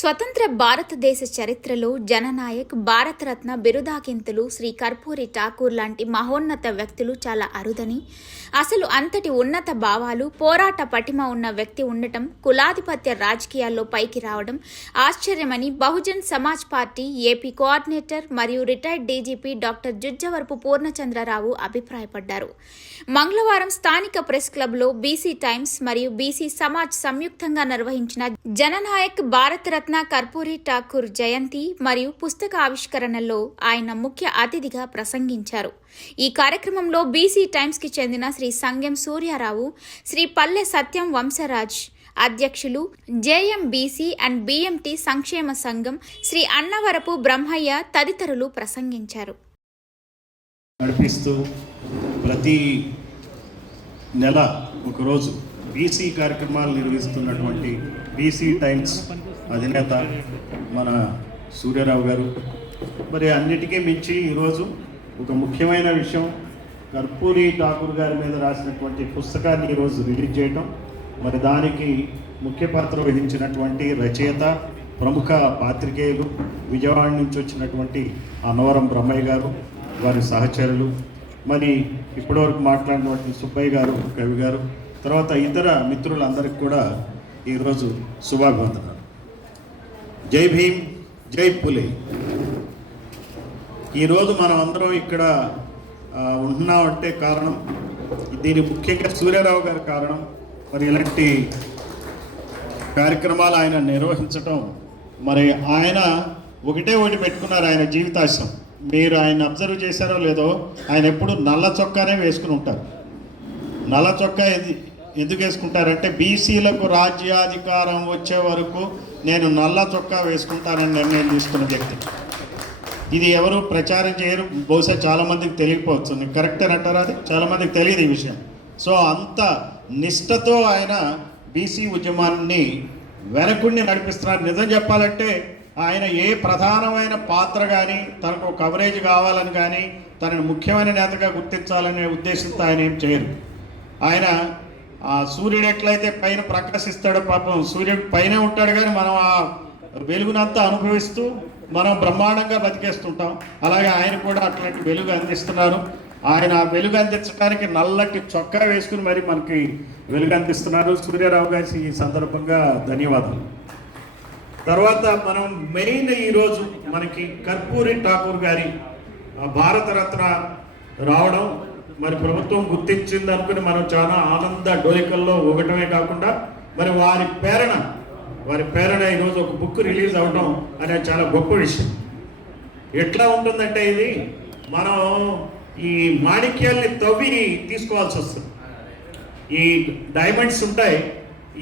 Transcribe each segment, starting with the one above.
స్వతంత్ర భారతదేశ చరిత్రలో జననాయక్ భారతరత్న బిరుదాకింతులు శ్రీ కర్పూరి ఠాకూర్ లాంటి మహోన్నత వ్యక్తులు చాలా అరుదని. అసలు అంతటి ఉన్నత భావాలు పోరాట పటిమ ఉన్న వ్యక్తి ఉండటం కులాధిపత్య రాజకీయాల్లో పైకి రావడం ఆశ్చర్యమని Bahujan Samaj party AP coordinator మరియు retired DGP doctor Jujjavarapu Purnachandrarao అభిప్రాయపడ్డారు. మంగళవారం స్థానిక ప్రెస్ క్లబ్లో బీసీ టైమ్స్ మరియు బీసీ సమాజ్ సంయుక్తంగా నిర్వహించిన జననాయక్ భారతరత్న కర్పూరి ఠాకూర్ జయంతి మరియు పుస్తక ఆవిష్కరణలో ఆయన ముఖ్య అతిథిగా ప్రసంగించారు. ఈ కార్యక్రమంలో బీసీ టైమ్స్కి చెందిన శ్రీ సంగెం సూర్యారావు శ్రీ పల్లె సత్యం వంశరాజ్ అధ్యక్షులు జేఎంబీసీ అండ్ బీఎంటీ సంక్షేమ సంఘం శ్రీ అన్నవరపు బ్రహ్మయ్య తదితరులు ప్రసంగించారు. నడిపిస్తూ ప్రతి నెల ఒకరోజు బీసీ కార్యక్రమాలు నిర్వహిస్తున్నటువంటి బీసీ టైమ్స్ అధినేత మన సూర్యారావు గారు. మరి అన్నిటికీ మించి ఈరోజు ఒక ముఖ్యమైన విషయం కర్పూరి ఠాకూర్ గారి మీద రాసినటువంటి పుస్తకాన్ని ఈరోజు రిలీజ్ చేయటం మరి దానికి ముఖ్య పాత్ర వహించినటువంటి రచయిత ప్రముఖ పాత్రికేయులు విజయవాడ నుంచి వచ్చినటువంటి అన్నవరం బ్రహ్మయ్య గారు వారి సహచరులు మరి ఇప్పటివరకు మాట్లాడినటువంటి సుబ్బయ్య గారు కవి గారు తర్వాత ఇతర మిత్రులందరికీ కూడా ఈరోజు శుభాభివందనాలు. జై భీమ్ జై పులి. ఈరోజు మనం అందరం ఇక్కడ ఆ, ఉంటున్నామంటే కారణం దీని ముఖ్యంగా సూర్యారావు గారి కారణం. మరి ఇలాంటి కార్యక్రమాలు ఆయన నిర్వహించటం మరి ఆయన ఒకటే ఒకటి పెట్టుకున్నారు ఆయన జీవితాశం. మీరు ఆయన అబ్జర్వ్ చేశారో లేదో ఆయన ఎప్పుడు నల్ల చొక్కానే వేసుకుని ఉంటారు. నల్ల చొక్కా ఎందుకు వేసుకుంటారంటే బీసీలకు రాజ్యాధికారం వచ్చే వరకు నేను నల్ల చొక్కా వేసుకుంటానని నిర్ణయం తీసుకున్న వ్యక్తి. ఇది ఎవరు ప్రచారం చేయరు బహుశా చాలామందికి తెలియకపోవచ్చు. కరెక్ట్ అని అంటారా అది? చాలామందికి తెలియదు ఈ విషయం. సో అంత నిష్టతో ఆయన బీసీ ఉద్యమాన్ని వెనకుండి నడిపిస్తున్నారు నిజం చెప్పాలంటే ఆయన ఏ ప్రధానమైన పాత్ర కానీ తనకు కవరేజ్ కావాలని కానీ తనను ముఖ్యమైన నేతగా గుర్తించాలనే ఉద్దేశంతో ఆయన ఏం చేయరు. ఆయన ఆ సూర్యుడు ఎట్లయితే పైన ప్రకాశిస్తాడో పాపం సూర్యుడు పైనే ఉంటాడు కానీ మనం ఆ వెలుగునంతా అనుభవిస్తూ మనం బ్రహ్మాండంగా బతికేస్తుంటాం. అలాగే ఆయన కూడా అట్లాంటి వెలుగు అందిస్తున్నారు ఆయన ఆ వెలుగు అందించడానికి నల్లటి చొక్కా వేసుకుని మరి మనకి వెలుగు అందిస్తున్నారు సూర్యారావు గారి ఈ సందర్భంగా ధన్యవాదాలు. తర్వాత మనం మెయిన్ ఈరోజు మనకి కర్పూరి ఠాకూర్ గారి భారతరత్న రావడం మరి ప్రభుత్వం గుర్తించింది అనుకుని మనం చాలా ఆనంద డోలికల్లో ఒకటమే కాకుండా మరి వారి ప్రేరణ వారి ప్రేరణ ఈరోజు ఒక బుక్ రిలీజ్ అవడం అనేది చాలా గొప్ప విషయం. ఎట్లా ఉంటుందంటే ఇది మనం ఈ మాణిక్యాల్ని తవ్వి తీసుకోవాల్సి వస్తుంది. ఈ డైమండ్స్ ఉంటాయి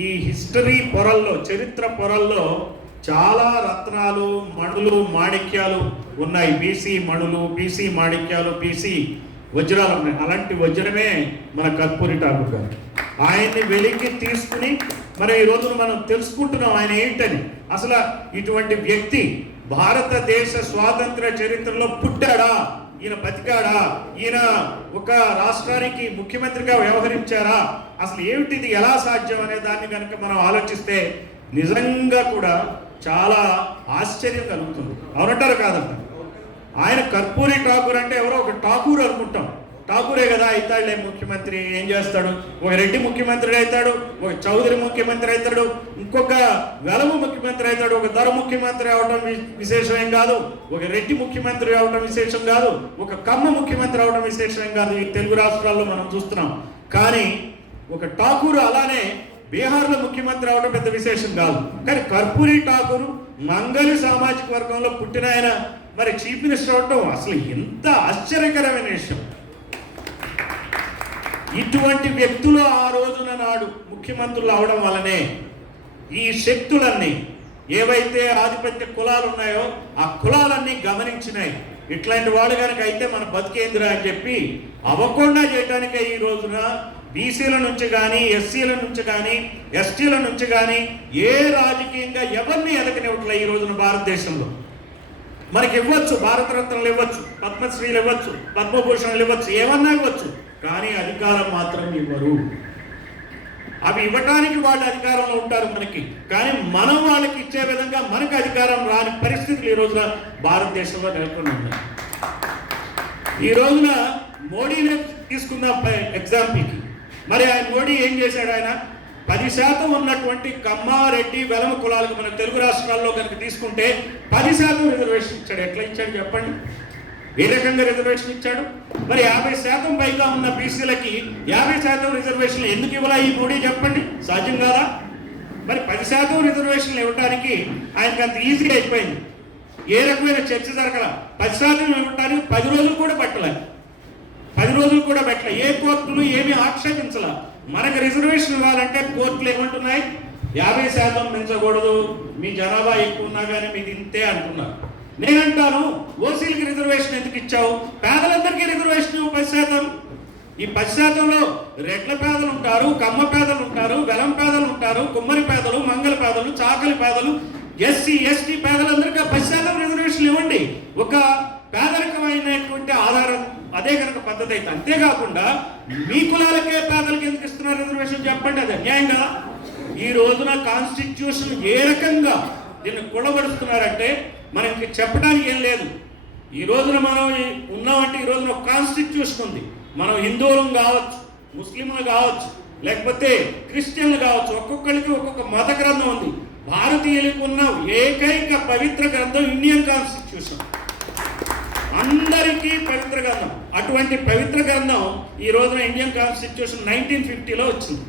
ఈ హిస్టరీ పొరల్లో చరిత్ర పొరల్లో చాలా రత్నాలు మణులు మాణిక్యాలు ఉన్నాయి. బీసీ మణులు బీసీ మాణిక్యాలు బీసీ వజ్రాలు ఉన్నాయి అలాంటి వజ్రమే మన కర్పూరి ఠాకూర్ గారు. ఆయన్ని వెలికి తీసుకుని మరి ఈ రోజున మనం తెలుసుకుంటున్నాం ఆయన ఏంటని. అసలు ఇటువంటి వ్యక్తి భారతదేశ స్వాతంత్ర చరిత్రలో పుట్టాడా? ఈయన బతికాడా? ఈయన ఒక రాష్ట్రానికి ముఖ్యమంత్రిగా వ్యవహరించారా? అసలు ఏమిటిది? ఎలా సాధ్యం అనే దాన్ని కనుక మనం ఆలోచిస్తే నిజంగా కూడా చాలా ఆశ్చర్యం కలుగుతుంది. అవునంటారు కాదంటారు? ఆయన కర్పూరి ఠాకూర్ అంటే ఎవరో ఒక ఠాకూర్ అనుకుంటాం. ఠాకూరే కదా అవుతాడులే ముఖ్యమంత్రి ఏం చేస్తాడు? ఒక రెడ్డి ముఖ్యమంత్రి అవుతాడు ఒక చౌదరి ముఖ్యమంత్రి అవుతాడు ఇంకొక వెలము ముఖ్యమంత్రి అవుతాడు ఒక ధర ముఖ్యమంత్రి అవడం వి- విశేషం కాదు. ఒక రెడ్డి ముఖ్యమంత్రి అవడం విశేషం కాదు. ఒక కమ్మ ముఖ్యమంత్రి అవడం విశేషం కాదు. ఈ తెలుగు రాష్ట్రాల్లో మనం చూస్తున్నాం. కానీ ఒక ఠాకూర్ అలానే బీహార్లో ముఖ్యమంత్రి అవడం పెద్ద విశేషం కాదు. కానీ కర్పూరి ఠాకూర్ మంగళి సామాజిక వర్గంలో పుట్టిన ఆయన. మరి చీఫ్ మినిస్టర్ అవడం అసలు ఎంత ఆశ్చర్యకరమైన విషయం. ఇటువంటి వ్యక్తులు ఆ రోజున నాడు ముఖ్యమంత్రులు అవడం వల్లనే ఈ శక్తులన్నీ ఏవైతే ఆధిపత్య కులాలు ఉన్నాయో ఆ కులాలన్నీ గమనించినాయి. ఇట్లాంటి వాడు కనుక అయితే మన బతికేందిరా అని చెప్పి అవ్వకుండా చేయడానికే ఈ రోజున బీసీల నుంచి కానీ ఎస్సీల నుంచి కానీ ఎస్టీల నుంచి కానీ ఏ రాజకీయంగా ఎవరిని ఎదకనివ్వట్లే ఈ రోజున భారతదేశంలో? మనకి ఇవ్వచ్చు భారతరత్నలు ఇవ్వచ్చు పద్మశ్రీలు ఇవ్వచ్చు పద్మభూషణలు ఇవ్వచ్చు ఏమన్నా ఇవ్వచ్చు. కానీ అధికారం మాత్రం ఇవ్వరు. అవి ఇవ్వటానికి వాళ్ళు అధికారంలో ఉంటారు మనకి. కానీ మనం వాళ్ళకి ఇచ్చే విధంగా మనకు అధికారం రాని పరిస్థితులు ఈ రోజున భారతదేశంలో నెలకొని ఉన్నాయి. ఈ రోజున మోడీని తీసుకున్న ఎగ్జాంపుల్కి మరి ఆయన మోడీ ఏం చేశాడు ఆయన? పది శాతం ఉన్నటువంటి కమ్మారెడ్డి వెలమ కులాలకు మన తెలుగు రాష్ట్రాల్లో కనుక తీసుకుంటే పది శాతం రిజర్వేషన్ ఇచ్చాడు. ఎట్లా ఇచ్చాడు చెప్పండి? ఏ రకంగా రిజర్వేషన్ ఇచ్చాడు? మరి యాభై శాతం పైగా ఉన్న బీసీలకి యాభై శాతం రిజర్వేషన్ ఎందుకు ఇవ్వాలా ఈ మోడీ చెప్పండి? సాధ్యం కాదా? మరి పది శాతం రిజర్వేషన్లు ఇవ్వడానికి ఆయనకి అంత ఈజీగా అయిపోయింది. ఏ రకమైన చర్చ జరగల? పది శాతం ఇవ్వడానికి పది రోజులు కూడా పట్టలేదు. పది రోజులు కూడా పెట్టలే. ఏ కోర్టులు ఏమి ఆక్షేపించల మనకు రిజర్వేషన్ ఇవ్వాలంటే కోర్టులు ఏమంటున్నాయి? యాభై శాతం పెంచకూడదు. మీ జనాభా ఎక్కువ ఉన్నా కానీ మీది ఇంతే అంటున్నారు. నేనంటాను ఓసీలకి రిజర్వేషన్ ఎందుకు ఇచ్చావు? పేదలందరికీ రిజర్వేషన్ పది శాతం. ఈ పది శాతంలో రెడ్ల పేదలు ఉంటారు కమ్మ పేదలు ఉంటారు వెలం పేదలు ఉంటారు కుమ్మరి పేదలు మంగళ పేదలు చాకలి పేదలు ఎస్సీ ఎస్టీ పేదలందరికీ పది శాతం రిజర్వేషన్ ఇవ్వండి. ఒక పేదరికమైనటువంటి ఆధారం అదే కనుక పద్ధతి అయితే. అంతేకాకుండా మీ కులాలకే పేదలకు ఎందుకు ఇస్తున్నారు రిజర్వేషన్ చెప్పండి అది అన్యాయం కదా ఈ రోజున కాన్స్టిట్యూషన్ ఏ రకంగా దీన్ని కూడబడుతున్నారంటే మనకి చెప్పడానికి ఏం లేదు. ఈ రోజున మనం ఉన్నామంటే ఈ రోజున ఒక కాన్స్టిట్యూషన్ ఉంది. మనం హిందువులం కావచ్చు ముస్లింలు కావచ్చు లేకపోతే క్రిస్టియన్లు కావచ్చు ఒక్కొక్కరికి ఒక్కొక్క మత గ్రంథం ఉంది. భారతీయులకు ఉన్న ఏకైక పవిత్ర గ్రంథం ఇండియన్ కాన్స్టిట్యూషన్ అందరికీ పవిత్ర గ్రంథం. అటువంటి పవిత్ర గ్రంథం ఈ రోజున ఇండియన్ కాన్స్టిట్యూషన్ నైన్టీన్ ఫిఫ్టీలో వచ్చింది.